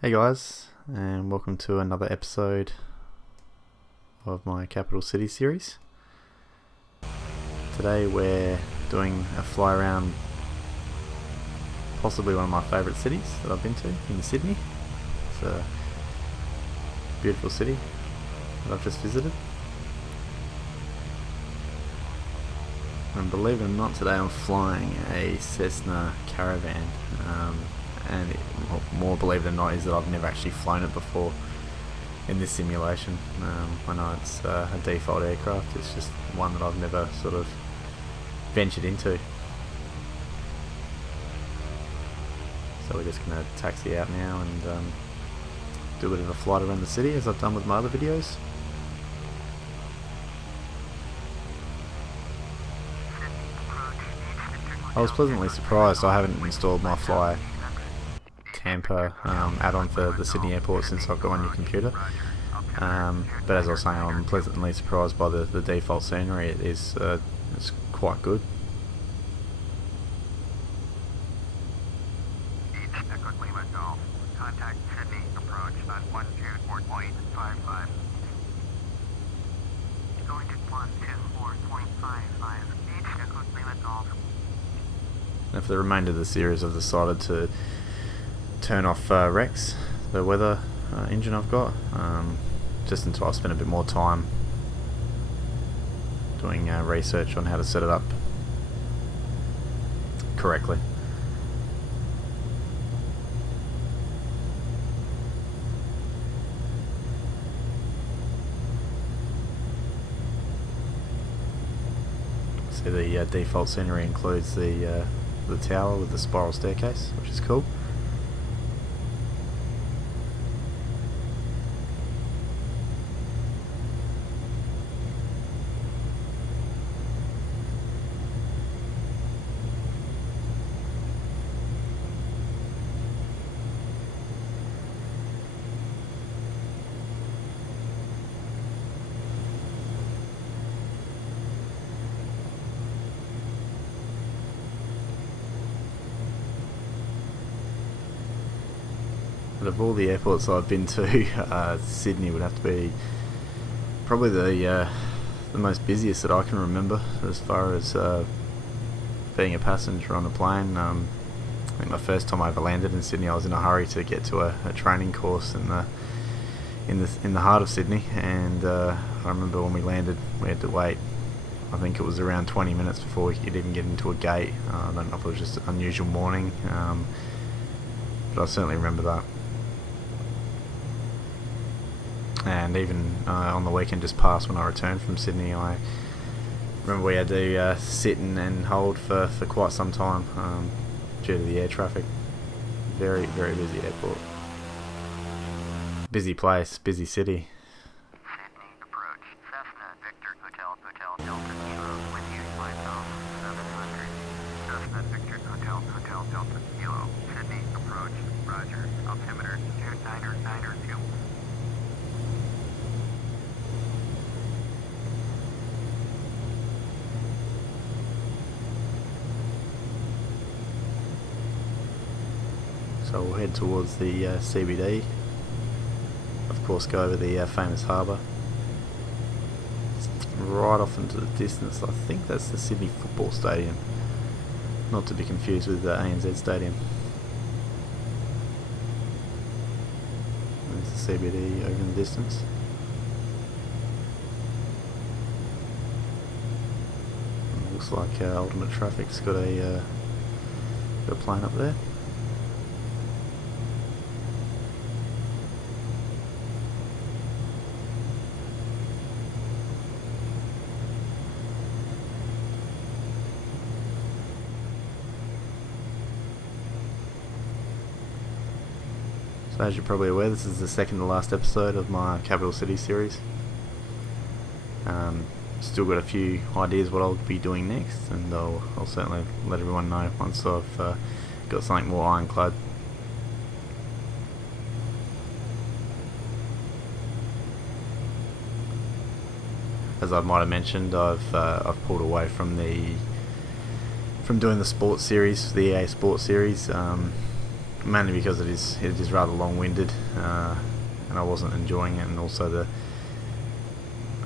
Hey guys, and welcome to another episode of my Capital City series. Today we're doing a fly around possibly one of my favourite cities that I've been to in Sydney. It's a beautiful city that I've just visited. And believe it or not, today I'm flying a Cessna Caravan. And more believe it or not is that I've never actually flown it before in this simulation. I know it's a default aircraft, it's just one that I've never sort of ventured into. So we're just going to taxi out now and do a bit of a flight around the city as I've done with my other videos. I was pleasantly surprised I haven't installed my Fly Tamper add-on for the Sydney airport since I've got my new computer. But as I was saying, I'm pleasantly surprised by the default scenery. It's quite good. Contact Sydney approach on 124.55. Going to 124.55. And for the remainder of the series, I've decided to turn off Rex, the weather engine I've got, just until I spend a bit more time doing research on how to set it up correctly. So the default scenery includes the tower with the spiral staircase, which is cool. But of all the airports I've been to, Sydney would have to be probably the most busiest that I can remember as far as being a passenger on a plane. I think my first time I ever landed in Sydney, I was in a hurry to get to a training course in the heart of Sydney, and I remember when we landed, we had to wait. I think it was around 20 minutes before we could even get into a gate. I don't know if it was just an unusual morning, but I certainly remember that. And even on the weekend just past, when I returned from Sydney, I remember we had to sit and hold for quite some time due to the air traffic. Very, very busy airport. Busy place, busy city. Sydney approach. Cessna Victor Hotel Delta Kilo with you flight 700. Cessna Victor Hotel Delta Kilo. Sydney approach. Roger. Altimeter 2992. So we'll head towards the CBD. Of course, go over the famous harbour. Right off into the distance, I think that's the Sydney Football Stadium. Not to be confused with the ANZ Stadium. There's the CBD over in the distance. And looks like Ultimate Traffic's got a plane up there. So as you're probably aware, this is the second to last episode of my Capital City series. Still got a few ideas what I'll be doing next, and I'll certainly let everyone know once I've got something more ironclad. as I might have mentioned, I've pulled away from doing the sports series, the EA Sports series, mainly because it is rather long-winded, and I wasn't enjoying it, and also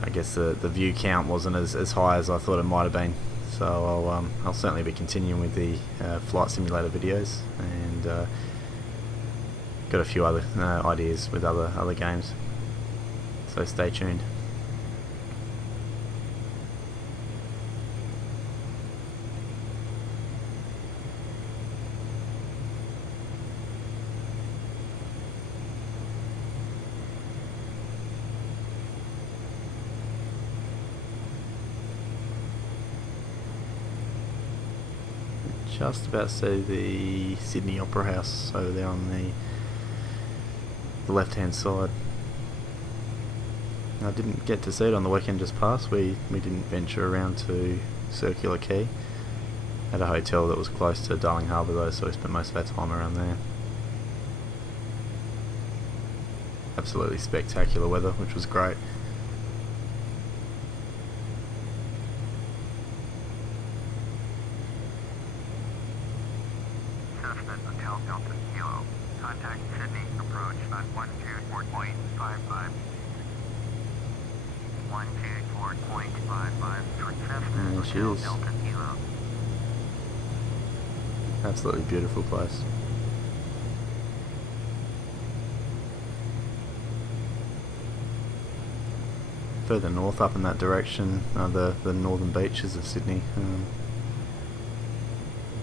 I guess the view count wasn't as high as I thought it might have been. So I'll certainly be continuing with the flight simulator videos, and got a few other ideas with other games. So stay tuned. Just about to see the Sydney Opera House over there on the left hand side. I didn't get to see it on the weekend just past. We didn't venture around to Circular Quay. At a hotel that was close to Darling Harbour though, so we spent most of our time around there. Absolutely spectacular weather, which was great. Cessna Hotel Delta Kilo. Contact Sydney approach on 124.55. 124.55 for Cessna There she Hotel is. Delta Kilo. Absolutely beautiful place. Further north up in that direction are the northern beaches of Sydney.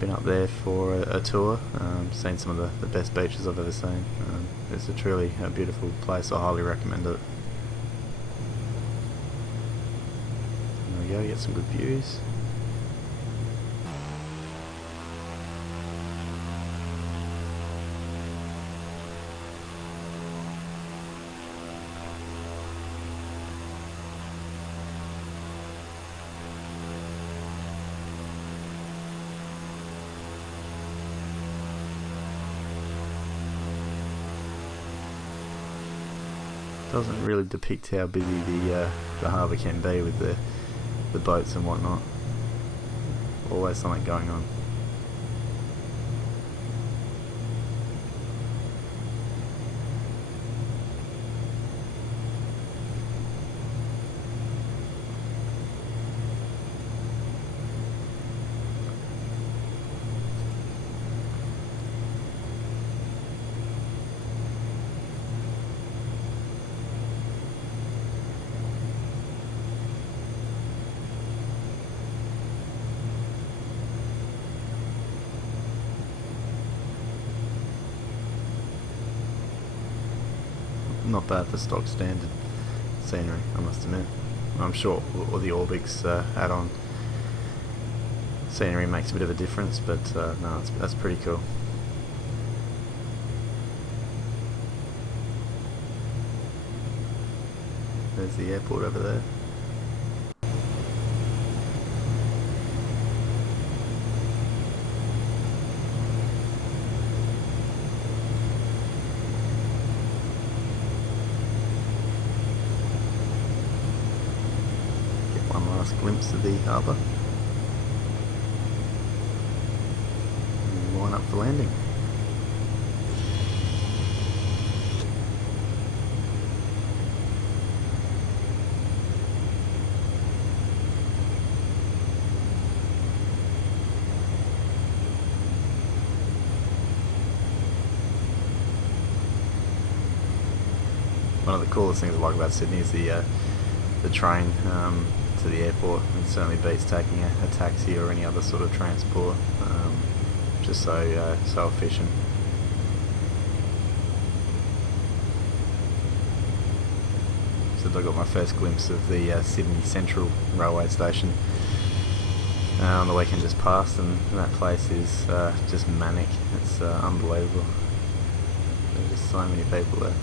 Been up there for a tour, seen some of the best beaches I've ever seen. It's a truly beautiful place. I highly recommend it. There we go, get some good views. Doesn't really depict how busy the harbour can be with the boats and whatnot. Always something going on. Not bad for stock standard scenery, I must admit. I'm sure all the ORBX add-on scenery makes a bit of a difference, but no, that's pretty cool. There's the airport over there. One last glimpse of the harbour. And line up for landing. One of the coolest things I like about Sydney is the train to the airport. It certainly beats taking a taxi or any other sort of transport. Just so efficient. So I got my first glimpse of the Sydney Central Railway Station on the weekend just past, and that place is just manic. It's unbelievable. There's just so many people there.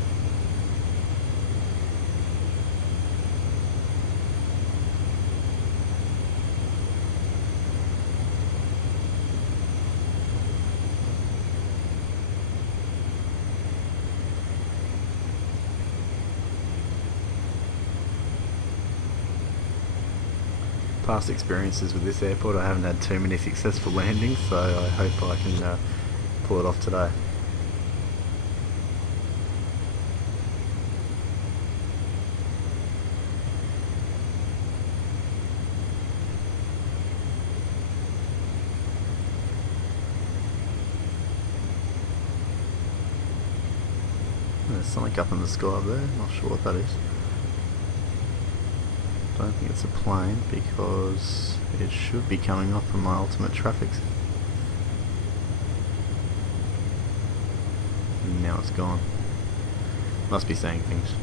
past experiences with this airport, I haven't had too many successful landings, so I hope I can pull it off today. There's something up in the sky there, not sure what that is. Don't think it's a plane because it should be coming off from my ultimate traffic. And now it's gone. Must be saying things.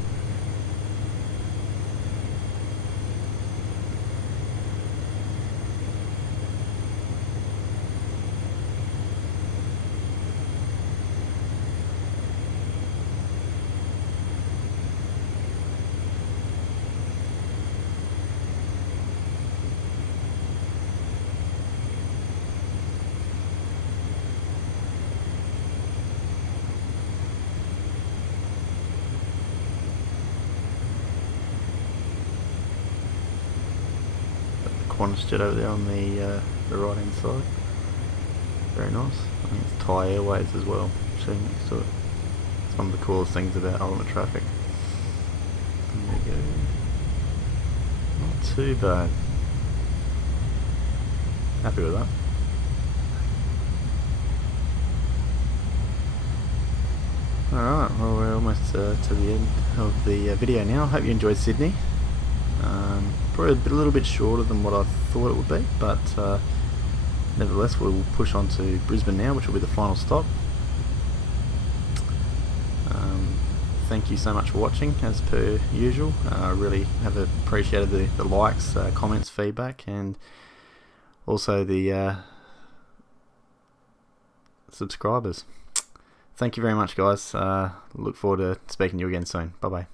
Qantas jet over there on the right hand side. Very nice. I think it's Thai Airways as well, sitting next to it. It's one of the coolest things about ultimate traffic. There we go. Not too bad. Happy with that. Alright, well we're almost to the end of the video now. I hope you enjoyed Sydney. Probably a little bit shorter than what I thought it would be, but nevertheless we'll push on to Brisbane now, which will be the final stop. Thank you so much for watching, as per usual. I really have appreciated the likes, comments, feedback, and also the subscribers. Thank you very much, guys. Look forward to speaking to you again soon. Bye bye.